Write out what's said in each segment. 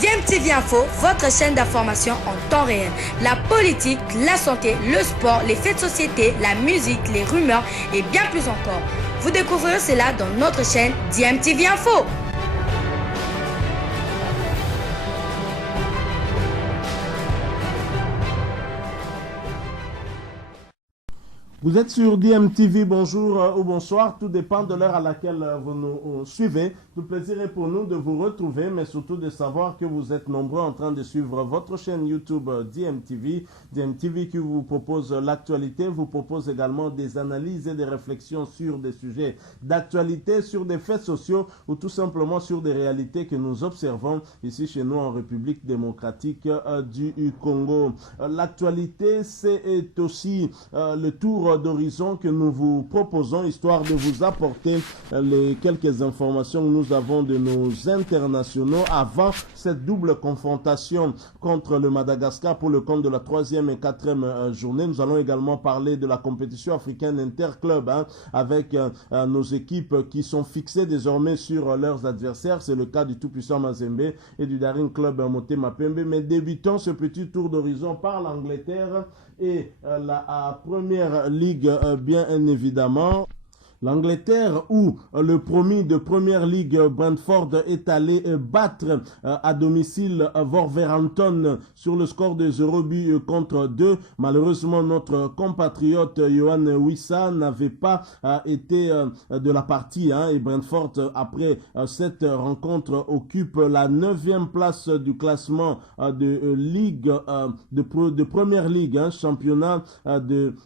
DMTV Info, votre chaîne d'information en temps réel. La politique, la santé, le sport, les faits de société, la musique, les rumeurs et bien plus encore. Vous découvrirez cela dans notre chaîne DMTV Info. Vous êtes sur DMTV, bonjour ou bonsoir, tout dépend de l'heure à laquelle vous nous suivez. Tout plaisir est pour nous de vous retrouver, mais surtout de savoir que vous êtes nombreux en train de suivre votre chaîne YouTube DMTV. DMTV qui vous propose l'actualité, vous propose également des analyses et des réflexions sur des sujets d'actualité, sur des faits sociaux ou tout simplement sur des réalités que nous observons ici chez nous en République démocratique du Congo. L'actualité, c'est aussi le tour d'horizon que nous vous proposons, histoire de vous apporter les quelques informations que nous avons de nos internationaux avant cette double confrontation contre le Madagascar pour le compte de la 3e et 4e journée. Nous allons également parler de la compétition africaine interclub avec nos équipes qui sont fixées désormais sur leurs adversaires. C'est le cas du tout-puissant Mazembe et du Daring Club Motema Pembe. Mais débutons ce petit tour d'horizon par l'Angleterre et la première ligue, bien évidemment. L'Angleterre où le promu de Première Ligue Brentford est allé battre à domicile Wolverhampton sur le score de 0 but contre 2. Malheureusement, notre compatriote Yohan Wissa n'avait pas été de la partie et Brentford, après cette rencontre, occupe la 9e place du classement de Ligue de Première Ligue, championnat de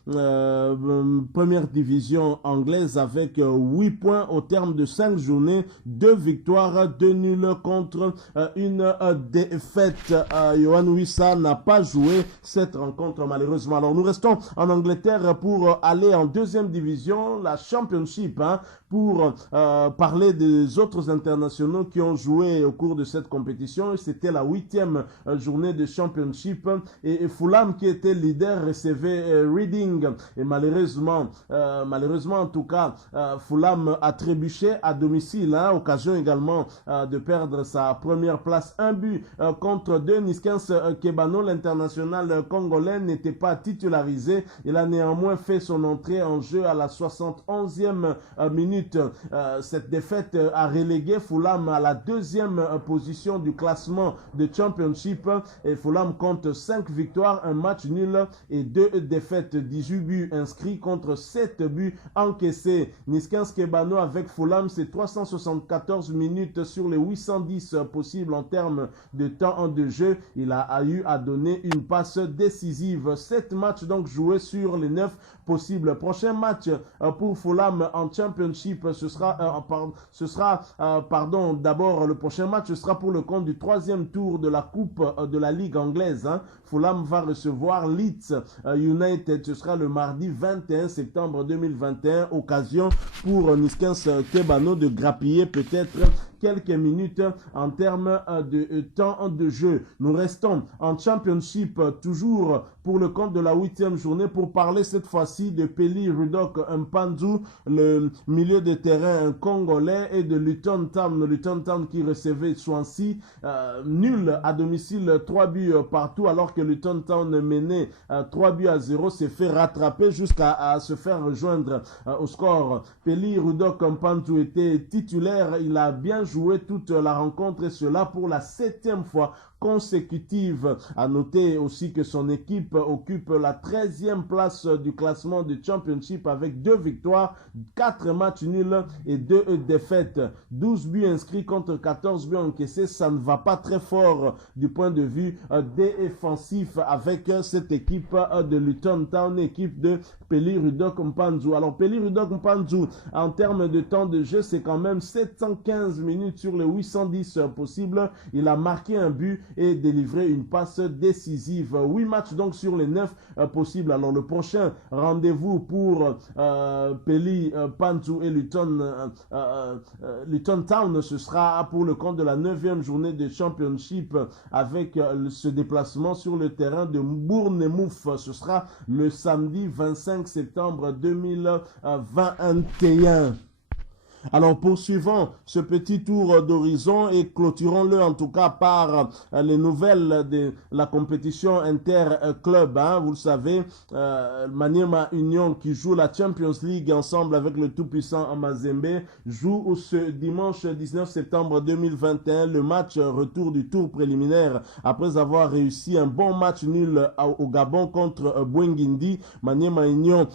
première division anglaise, avec 8 points au terme de 5 journées, 2 victoires, 2 nuls contre une défaite. Yohan Wissa n'a pas joué cette rencontre malheureusement. Alors nous restons en Angleterre pour aller en 2e division, la Championship, pour parler des autres internationaux qui ont joué au cours de cette compétition. C'était la 8e journée de Championship et Fulham, qui était leader, recevait Reading et malheureusement en tout cas, Fulham a trébuché à domicile, occasion également de perdre sa première place. 1 but contre 2. Niskens Kebano, l'international congolais, n'était pas titularisé. Il a néanmoins fait son entrée en jeu à la 71e minute. Cette défaite a relégué Fulham à la 2e position du classement de Championship et Fulham compte 5 victoires, 1 match nul et 2 défaites. 18 buts inscrits contre 7 buts encaissés. Niskens Kebano avec Fulham, c'est 374 minutes sur les 810 possibles en termes de temps de jeu. Il a eu à donner une passe décisive. 7 matchs donc joués sur les 9 possibles. Prochain match pour Fulham en Championship, ce sera d'abord le prochain match sera pour le compte du 3e tour de la Coupe de la Ligue anglaise. Fulham va recevoir Leeds United. Ce sera le mardi 21 septembre 2021. Occasion pour Niskens Kebano de grappiller peut-être quelques minutes en termes de temps de jeu. Nous restons en Championship, toujours pour le compte de la 8e journée, pour parler cette fois-ci de Peli Rudok Mpanzu, le milieu de terrain congolais, et de Luton Town qui recevait Swansea. Nul à domicile, 3 buts partout, alors que Luton Town menait 3-0, s'est fait rattraper jusqu'à se faire rejoindre au score. Peli Rudok Mpanzu était titulaire, il a bien joué toute la rencontre et cela pour la 7e fois consécutive. À noter aussi que son équipe occupe la 13e place du classement du Championship avec 2 victoires, 4 matchs nuls et 2 défaites. 12 buts inscrits contre 14 buts encaissés. Ça ne va pas très fort du point de vue défensif avec cette équipe de Luton Town, équipe de Peli Rudok Mpanzu. Alors Peli Rudok Mpanzu, en termes de temps de jeu, c'est quand même 715 minutes sur les 810 possibles. Il a marqué un but et délivré une passe décisive. 8 matchs donc sur les 9 possibles. Alors le prochain rendez-vous pour Peli Mpanzu et Luton Town, ce sera pour le compte de la 9e journée de Championship avec ce déplacement sur le terrain de Bournemouth. Ce sera le samedi 25 septembre 2021. Alors poursuivons ce petit tour d'horizon et clôturons-le en tout cas par les nouvelles de la compétition inter-club. Vous le savez, Maniema Union qui joue la Champions League ensemble avec le tout-puissant Mazembe joue ce dimanche 19 septembre 2021 le match retour du tour préliminaire après avoir réussi un bon match nul au Gabon contre Bouengindi. Maniema Union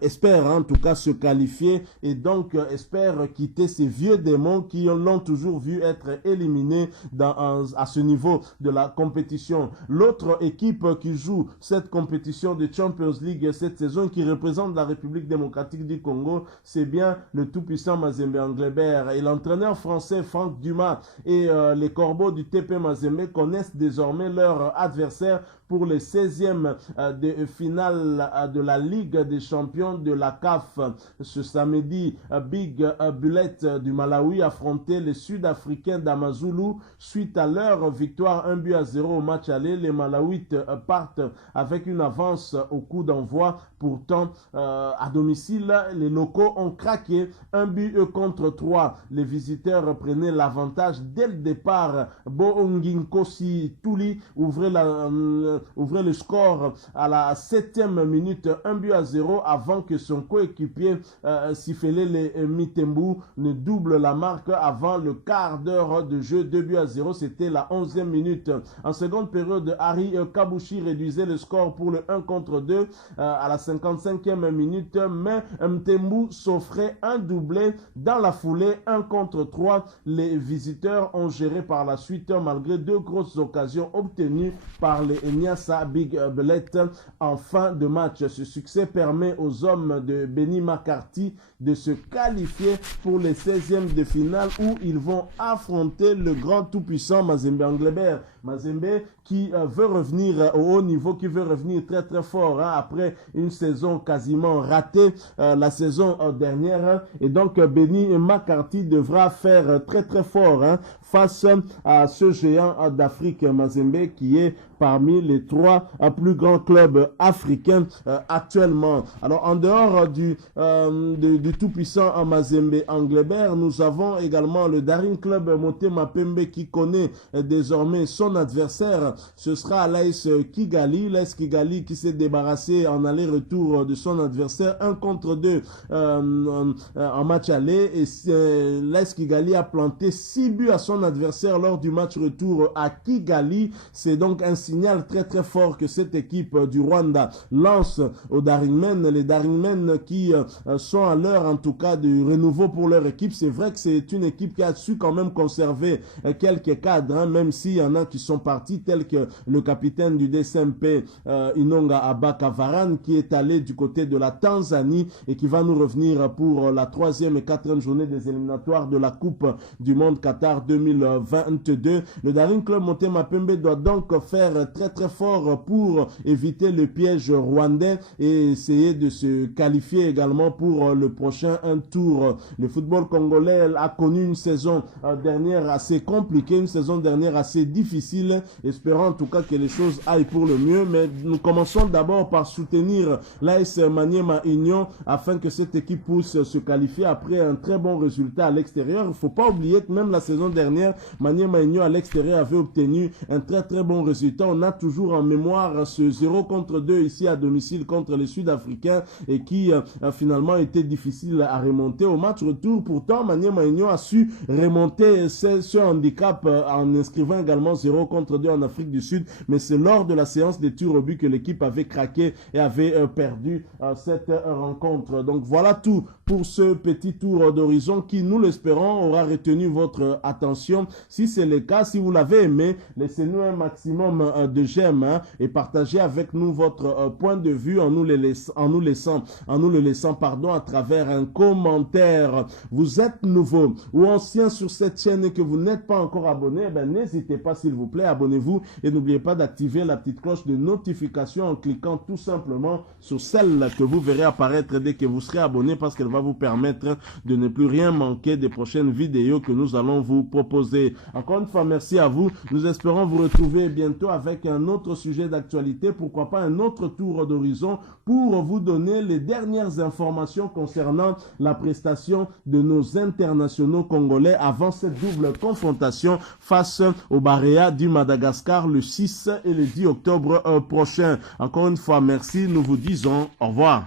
espère en tout cas se qualifier et donc espère quitter ces vieux démons qui l'ont toujours vu être éliminés à ce niveau de la compétition. L'autre équipe qui joue cette compétition de Champions League cette saison qui représente la République démocratique du Congo, c'est bien le tout-puissant Mazembe Anglebert. Et l'entraîneur français Franck Dumas et les Corbeaux du TP Mazembe connaissent désormais leur adversaire pour les 16e de finale de la Ligue des champions de la CAF. Ce samedi, Big Bullet du Malawi affrontait les Sud-Africains d'Amazulu. Suite à leur victoire 1-0 au match aller, les Malawites partent avec une avance au coup d'envoi. Pourtant, à domicile, les locaux ont craqué 1-3. Les visiteurs prenaient l'avantage dès le départ. Boonginkosi Tuli ouvrait le score à la 7e minute 1-0 avant que son coéquipier Sifele Mitembu ne double la marque avant le quart d'heure de jeu. 2-0, c'était la 11e minute. En seconde période, Harry Kabushi réduisait le score pour le 1-2 à la 55e minute, mais Mtembu s'offrait un doublé dans la foulée 1-3. Les visiteurs ont géré par la suite malgré deux grosses occasions obtenues par les Nyassa Big Bullet en fin de match. Ce succès permet aux hommes de Benny McCarthy de se qualifier pour les 16e de finale où ils vont affronter le grand tout-puissant Mazembe Anglebert. Mazembe qui veut revenir au haut niveau, qui veut revenir très très fort après une saison quasiment ratée la saison dernière. Et donc Benny McCarthy devra faire très très fort face à ce géant d'Afrique, Mazembe, qui est parmi les 3 plus grands clubs africains actuellement. Alors en dehors du tout-puissant Mazembe Anglebert, nous avons également le Daring Club Motema Pembe qui connaît désormais son adversaire. Ce sera l'AS Kigali. L'AS Kigali qui s'est débarrassé en aller-retour de son adversaire 1-2 en match aller. Et l'AS Kigali a planté 6 buts à son adversaire lors du match retour à Kigali. C'est donc un signal très très fort que cette équipe du Rwanda lance aux Daringmen. Les Daringmen qui sont à l'heure en tout cas du renouveau pour leur équipe. C'est vrai que c'est une équipe qui a su quand même conserver quelques cadres, même s'il y en a qui sont partis, tels que le capitaine du DSMP Inonga Abakavaran qui est allé du côté de la Tanzanie et qui va nous revenir pour la 3e et 4e journée des éliminatoires de la Coupe du Monde Qatar 2022. Le Daring Club Motema Pembe doit donc faire très très fort pour éviter le piège rwandais et essayer de se qualifier également pour le prochain tour. Le football congolais a connu une saison dernière assez compliquée, une saison dernière assez difficile. Espérons en tout cas que les choses aillent pour le mieux, mais nous commençons d'abord par soutenir l'AS Maniema Union afin que cette équipe puisse se qualifier après un très bon résultat à l'extérieur. Il ne faut pas oublier que même la saison dernière, Maniema Union à l'extérieur avait obtenu un très très bon résultat. On a toujours en mémoire ce 0-2 ici à domicile contre les Sud-Africains et qui finalement était difficile à remonter au match retour. Pourtant, Maniema Union a su remonter ce handicap en inscrivant également 0-2 en Afrique du Sud, mais c'est lors de la séance des tirs au but que l'équipe avait craqué et avait perdu cette rencontre. Donc voilà tout pour ce petit tour d'horizon qui, nous l'espérons, aura retenu votre attention. Si c'est le cas, si vous l'avez aimé, laissez-nous un maximum de j'aime et partagez avec nous votre point de vue en nous le laissant à travers un commentaire. Vous êtes nouveau ou ancien sur cette chaîne et que vous n'êtes pas encore abonné, n'hésitez pas s'il vous plaît, abonnez-vous et n'oubliez pas d'activer la petite cloche de notification en cliquant tout simplement sur celle que vous verrez apparaître dès que vous serez abonné parce qu'elle va va vous permettre de ne plus rien manquer des prochaines vidéos que nous allons vous proposer. Encore une fois, merci à vous. Nous espérons vous retrouver bientôt avec un autre sujet d'actualité, pourquoi pas un autre tour d'horizon pour vous donner les dernières informations concernant la prestation de nos internationaux congolais avant cette double confrontation face au Barea du Madagascar le 6 et le 10 octobre prochain. Encore une fois, merci. Nous vous disons au revoir.